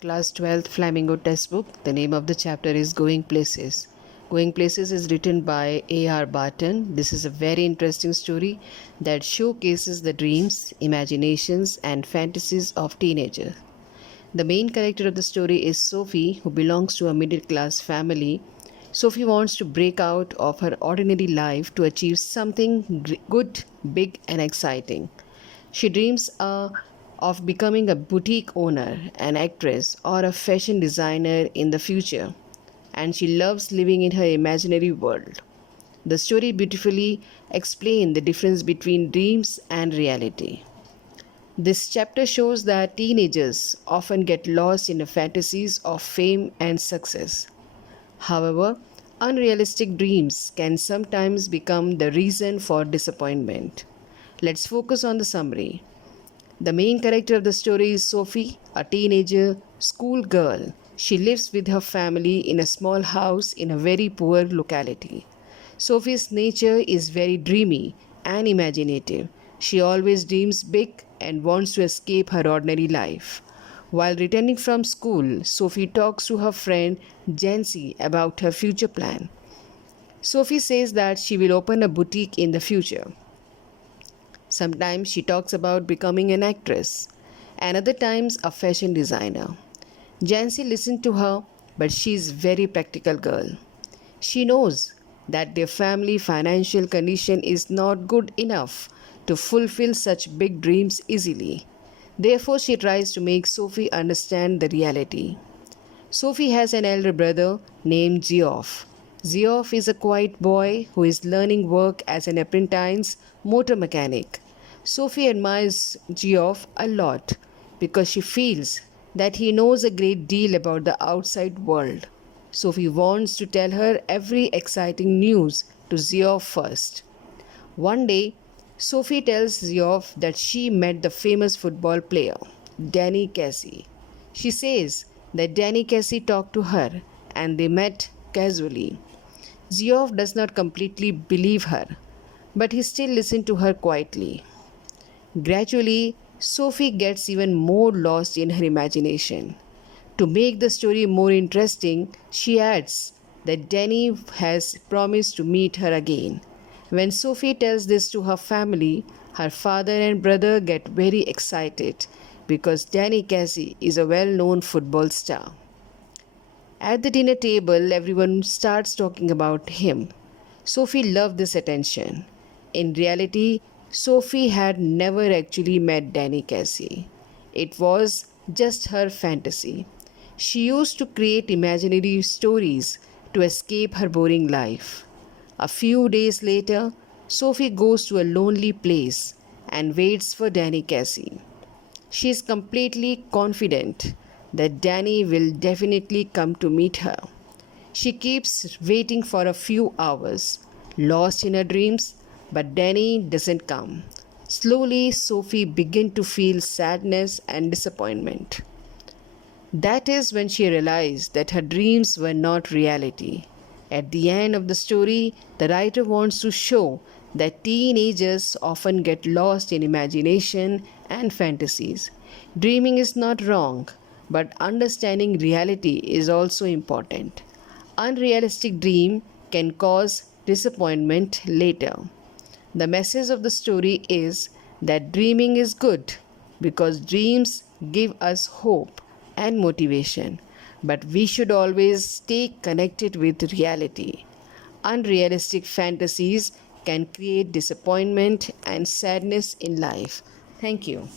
Class 12th Flamingo textbook. The name of the chapter is Going Places. Going Places is written by A.R. Barton. This is a very interesting story that showcases the dreams, imaginations, and fantasies of teenagers. The main character of the story is Sophie, who belongs to a middle class family. Sophie wants to break out of her ordinary life to achieve something good, big, and exciting. She dreams of becoming a boutique owner, an actress, or a fashion designer in the future, and she loves living in her imaginary world. The story beautifully explains the difference between dreams and reality. This chapter shows that teenagers often get lost in the fantasies of fame and success. However, unrealistic dreams can sometimes become the reason for disappointment. Let's focus on the summary. The main character of the story is Sophie, a teenager schoolgirl. She lives with her family in a small house in a very poor locality. Sophie's nature is very dreamy and imaginative. She always dreams big and wants to escape her ordinary life. While returning from school, Sophie talks to her friend Jancy about her future plan. Sophie says that she will open a boutique in the future. Sometimes she talks about becoming an actress, and other times a fashion designer. Jancy listens to her, but she is a very practical girl. She knows that their family financial condition is not good enough to fulfill such big dreams easily. Therefore, she tries to make Sophie understand the reality. Sophie has an elder brother named Geoff. Geoff is a quiet boy who is learning work as an apprentice motor mechanic. Sophie admires Geoff a lot because she feels that he knows a great deal about the outside world. Sophie wants to tell her every exciting news to Geoff first. One day, Sophie tells Geoff that she met the famous football player, Danny Casey. She says that Danny Casey talked to her and they met casually. Geoff does not completely believe her, but he still listens to her quietly. Gradually, Sophie gets even more lost in her imagination. To make the story more interesting, she adds that Danny has promised to meet her again. When Sophie tells this to her family, her father and brother get very excited because Danny Casey is a well-known football star. At the dinner table, everyone starts talking about him. Sophie loved this attention. In reality, Sophie had never actually met Danny Casey. It was just her fantasy. She used to create imaginary stories to escape her boring life. A few days later, Sophie goes to a lonely place and waits for Danny Casey. She is completely confident that Danny will definitely come to meet her. She keeps waiting for a few hours, lost in her dreams, but Danny doesn't come. Slowly, Sophie begins to feel sadness and disappointment. That is when she realized that her dreams were not reality. At the end of the story, the writer wants to show that teenagers often get lost in imagination and fantasies. Dreaming is not wrong, but understanding reality is also important. Unrealistic dream can cause disappointment later. The message of the story is that dreaming is good because dreams give us hope and motivation, but we should always stay connected with reality. Unrealistic fantasies can create disappointment and sadness in life. Thank you.